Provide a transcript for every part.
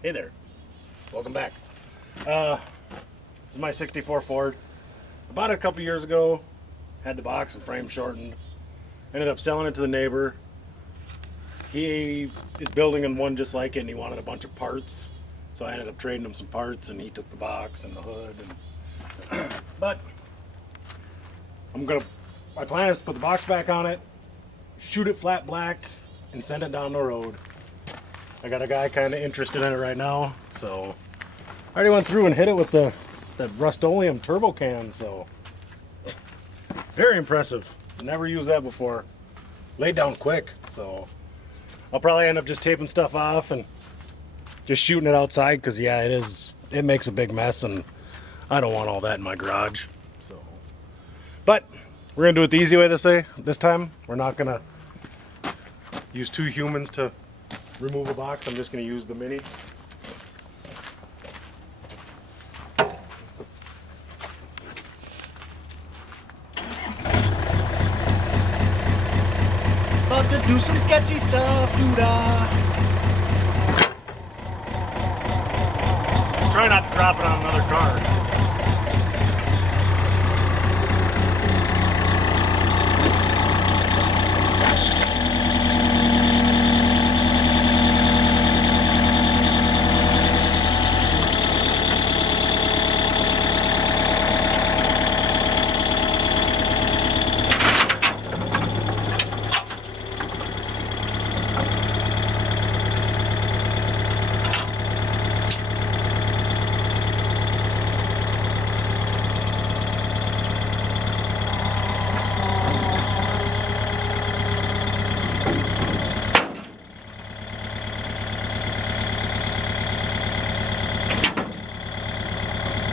Hey there, welcome back. This is my 64 Ford. I bought it a couple years ago, had the box and frame shortened, ended up selling it to the neighbor. He is building in one just like it and he wanted a bunch of parts. So I ended up trading him some parts and he took the box and the hood. But my plan is to put the box back on it, shoot it flat black, and send it down the road. I got a guy kind of interested in it right now, so I already went through and hit it with that Rustoleum Turbo Can, so very impressive. Never used that before. Laid down quick, so I'll probably end up just taping stuff off and just shooting it outside because yeah, it makes a big mess and I don't want all that in my garage. So, but we're gonna do it the easy way this time. We're not gonna use two humans to remove a box. I'm just going to use the Mini. About to do some sketchy stuff, doo-dah. Try not to drop it on another car.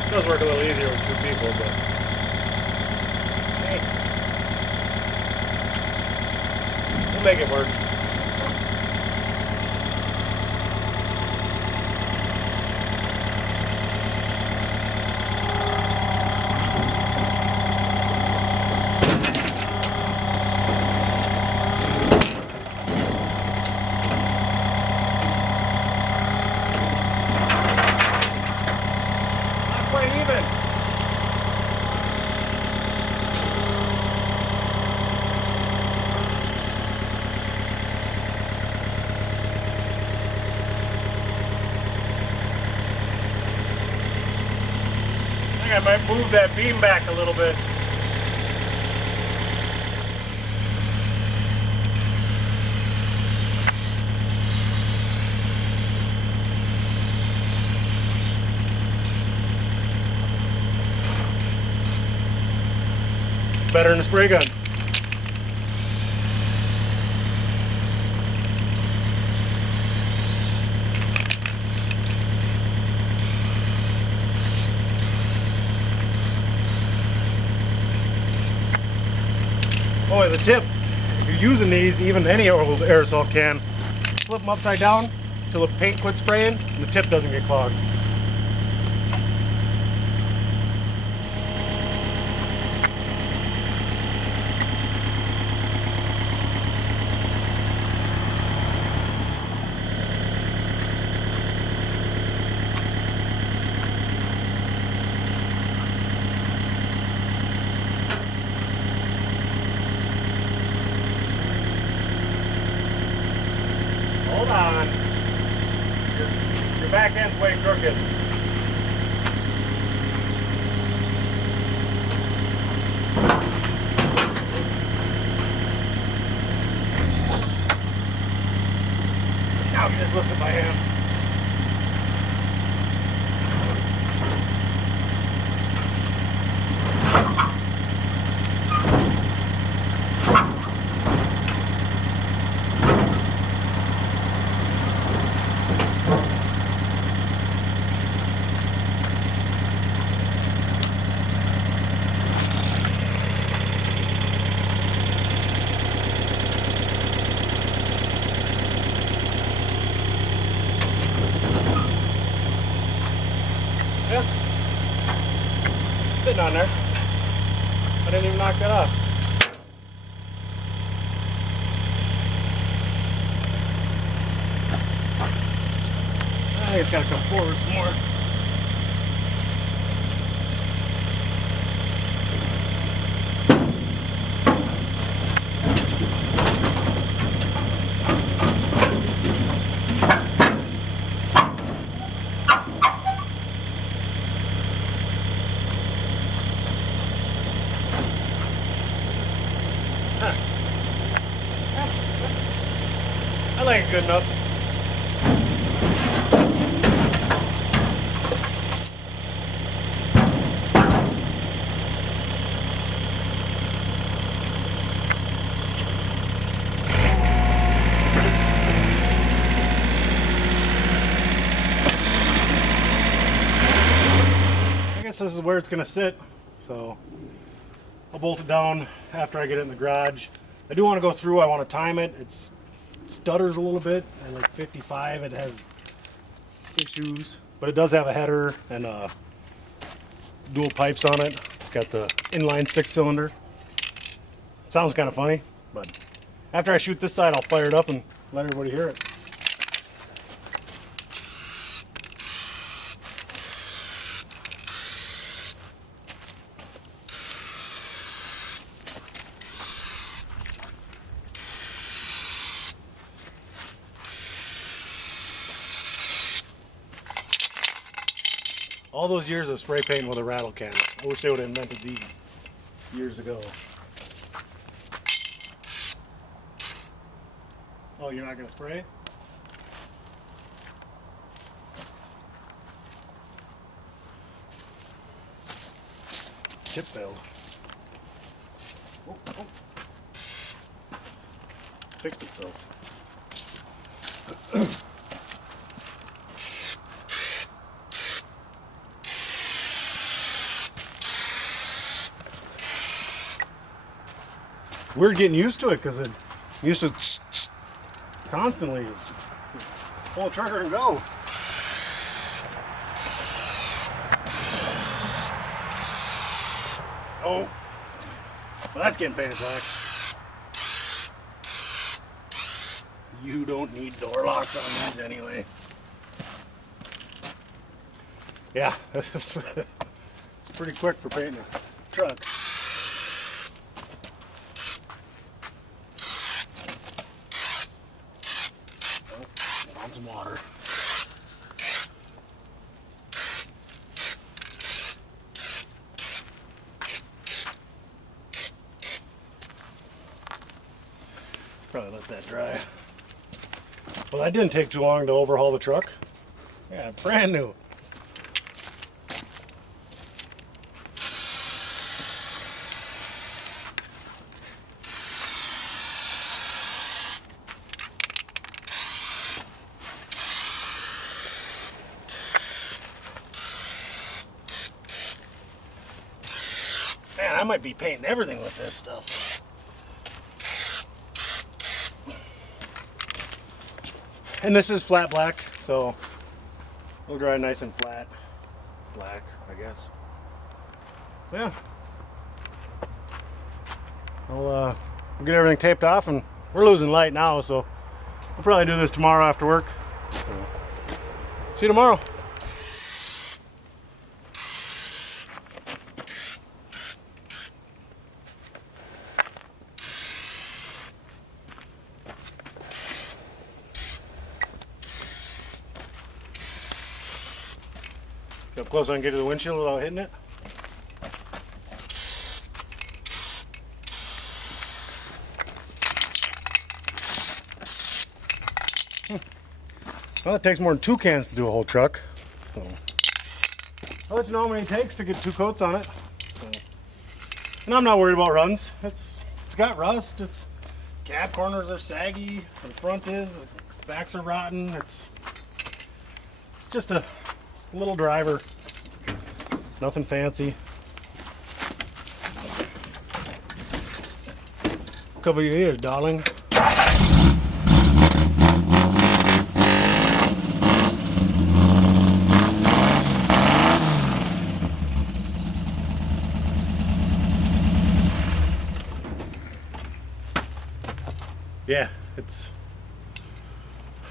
It does work a little easier with two people, but hey, we'll make it work. Not quite even. I think I might move that beam back a little bit. It's better than a spray gun. Oh, as a tip, if you're using these, even any old aerosol can, flip them upside down till the paint quits spraying and the tip doesn't get clogged. Hold on. Your back end's way crooked. Now you just lift it by hand. Yeah. Sitting on there. I didn't even knock that off. think it's got to come forward some more. I like it good enough. I guess this is where it's going to sit, so I'll bolt it down after I get it in the garage. I do want to go through, I want to time it. It stutters a little bit. At like 55 it has issues, but it does have a header and dual pipes on it. It's got the inline 6-cylinder. Sounds kind of funny, but after I shoot this side I'll fire it up and let everybody hear it. All those years of spray painting with a rattle can. I wish they would have invented these years ago. Oh, you're not going to spray? Chip failed. Oh, oh. Fixed itself. We're getting used to it because it used to constantly just pull the trigger and go. Oh, well, that's getting painted black. You don't need door locks on these anyway. Yeah, it's pretty quick for painting a truck. Some water. Probably let that dry. Well, that didn't take too long to overhaul the truck. Yeah, brand new. Man, I might be painting everything with this stuff. And this is flat black, so it'll dry nice and flat. Black, I guess. Yeah. I'll get everything taped off, and we're losing light now, so we'll probably do this tomorrow after work. So, see you tomorrow. Get up close so I can get to the windshield without hitting it. Well, it takes more than 2 cans to do a whole truck. So I'll let you know how many it takes to get 2 coats on it. So, and I'm not worried about runs. It's got rust. Its cab corners are saggy. The front is. The backs are rotten. It's just a little driver. Nothing fancy. Cover your ears, darling. Yeah,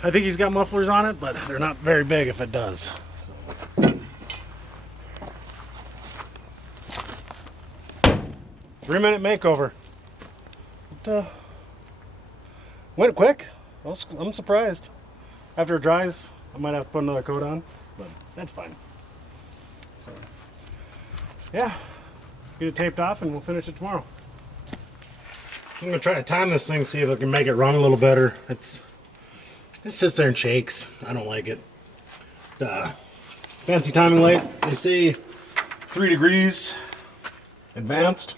I think he's got mufflers on it, but they're not very big if it does. So. 3-minute makeover. It went quick. I'm surprised. After it dries, I might have to put another coat on, but that's fine. So, yeah, get it taped off and we'll finish it tomorrow. I'm gonna try to time this thing, see if I can make it run a little better. It sits there and shakes. I don't like it. Fancy timing light, they say 3 degrees advanced.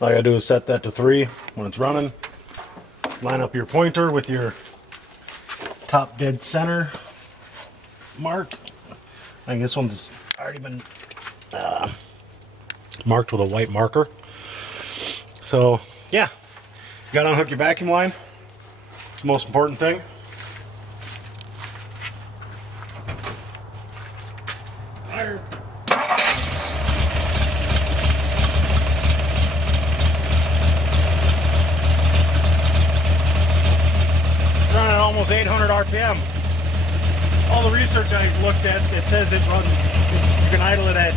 All I gotta do is set that to 3 when it's running. Line up your pointer with your top dead center mark. I think this one's already been marked with a white marker. So yeah, you gotta unhook your vacuum line. It's the most important thing. Fire. Running at almost 800 RPM. All the research I've looked at, it says it runs, you can idle it at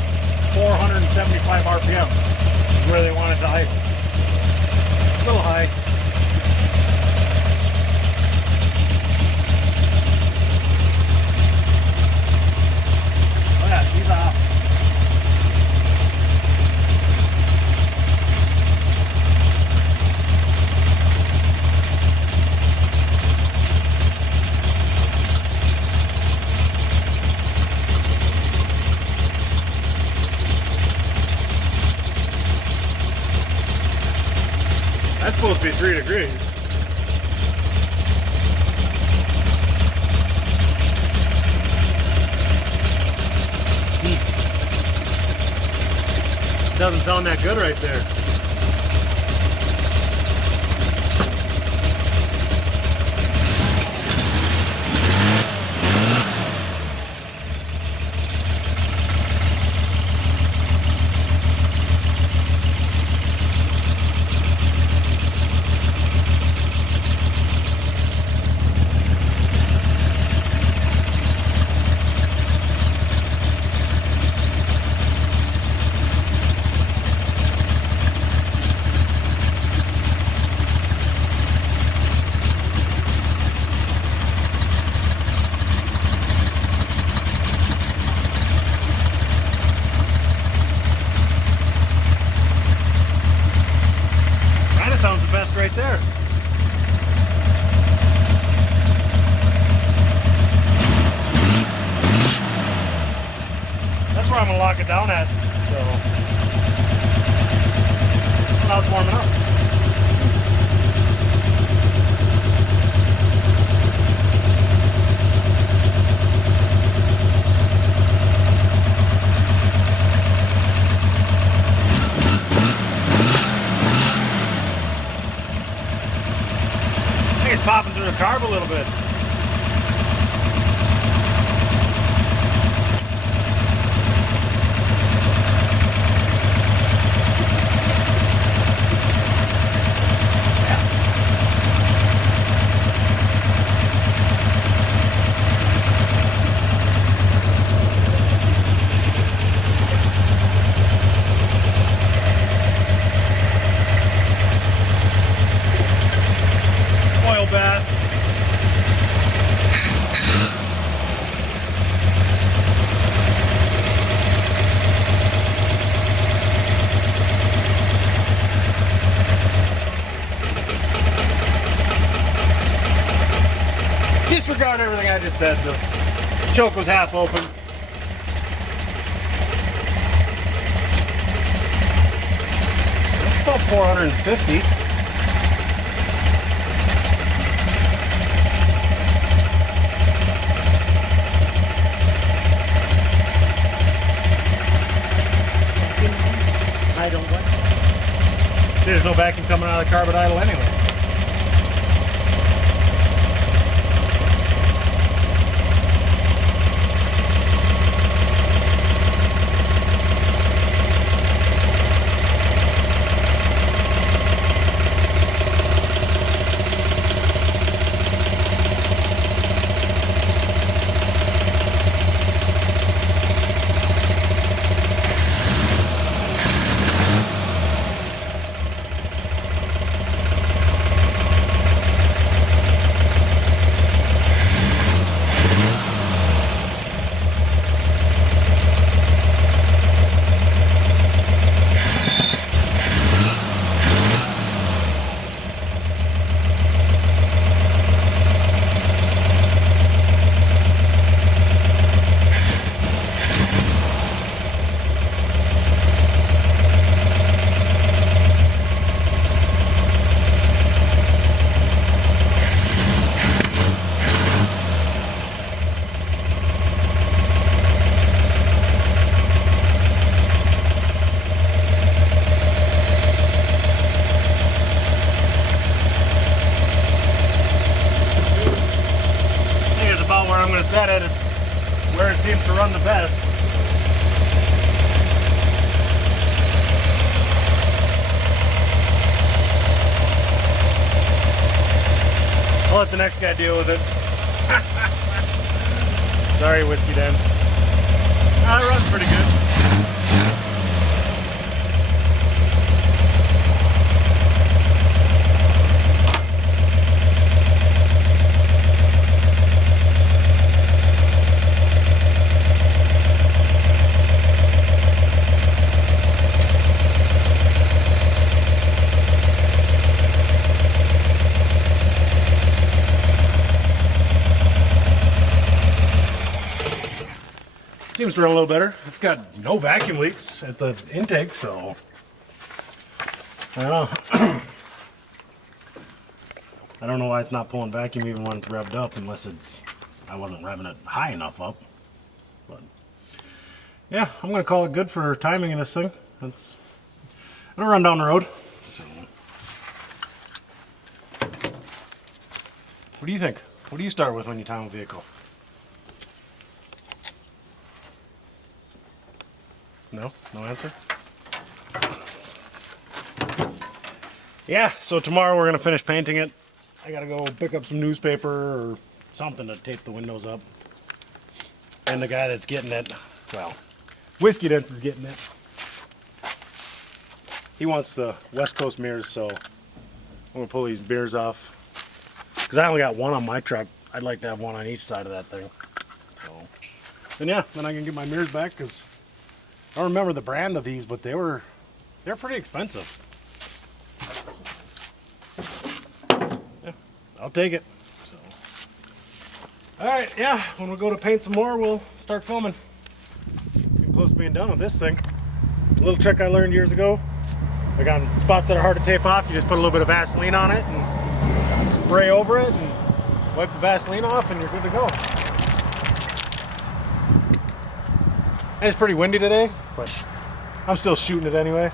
475 RPM, is where they want it to idle. A little high. Oh yeah, he's off. That's supposed to be 3 degrees. Doesn't sound that good right there. Sounds the best right there. That's where I'm gonna lock it down at. So now it's warming up. It's popping through the carb a little bit. Oil bath. Disregard everything I just said. The choke was half open. That's about 450. I don't what? There's no vacuum coming out of the carb idle anyway. said it, it's where it seems to run the best. I'll let the next guy deal with it. Sorry, Whiskey Dents. It runs pretty good. Seems to run a little better. It's got no vacuum leaks at the intake, so I don't know. I don't know why it's not pulling vacuum even when it's revved up, unless I wasn't revving it high enough up. But yeah, I'm gonna call it good for timing in this thing. I'm gonna run down the road. So, what do you think? What do you start with when you time a vehicle? No? No answer? Yeah, so tomorrow we're going to finish painting it. I got to go pick up some newspaper or something to tape the windows up. And the guy that's getting it, well, Whiskey Dents is getting it. He wants the West Coast mirrors, so I'm going to pull these mirrors off. Because I only got one on my truck. I'd like to have one on each side of that thing. So, and yeah, then I can get my mirrors back, because I don't remember the brand of these, but they're pretty expensive. Yeah, I'll take it. So, all right, yeah, when we go to paint some more, we'll start filming. Getting close to being done with this thing. A little trick I learned years ago. Like on spots that are hard to tape off, you just put a little bit of Vaseline on it and spray over it and wipe the Vaseline off, and you're good to go. It's pretty windy today, but I'm still shooting it anyway.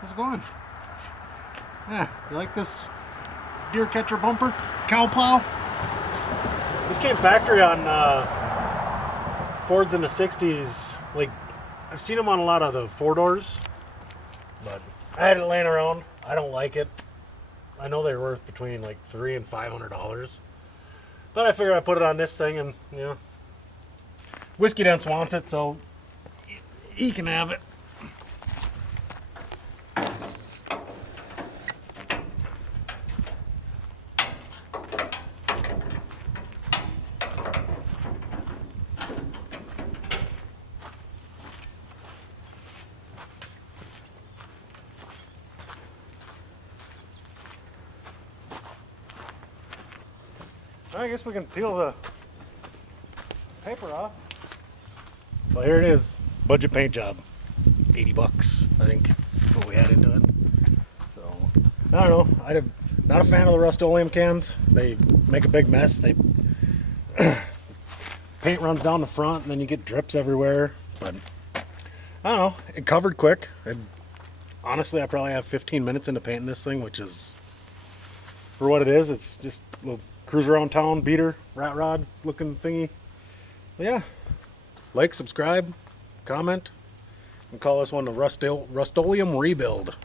How's it going? Yeah, you like this deer catcher bumper? Cow plow? These came factory on Fords in the 60s. Like, I've seen them on a lot of the 4-doors, but I had it laying around. I don't like it. I know they're worth between like $300 and $500, but I figured I'd put it on this thing, and you know, Whiskey Dents wants it, so he can have it. I guess we can peel the paper off. Well, here it is. Budget paint job. 80 bucks, I think. That's what we had into it. So, I don't know. I'm not a fan of the Rustoleum cans. They make a big mess. They paint runs down the front, and then you get drips everywhere. But, I don't know. It covered quick. Honestly, I probably have 15 minutes into painting this thing, which is, for what it is, it's just a little cruise around town, beater, rat rod looking thingy. But yeah, like, subscribe, comment, and call this one the Rustoleum Rebuild.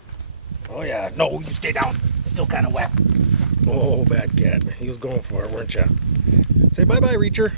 Oh yeah, no, you stay down. It's still kind of wet. Oh, bad cat. He was going for it, weren't you? Say bye-bye, Reacher.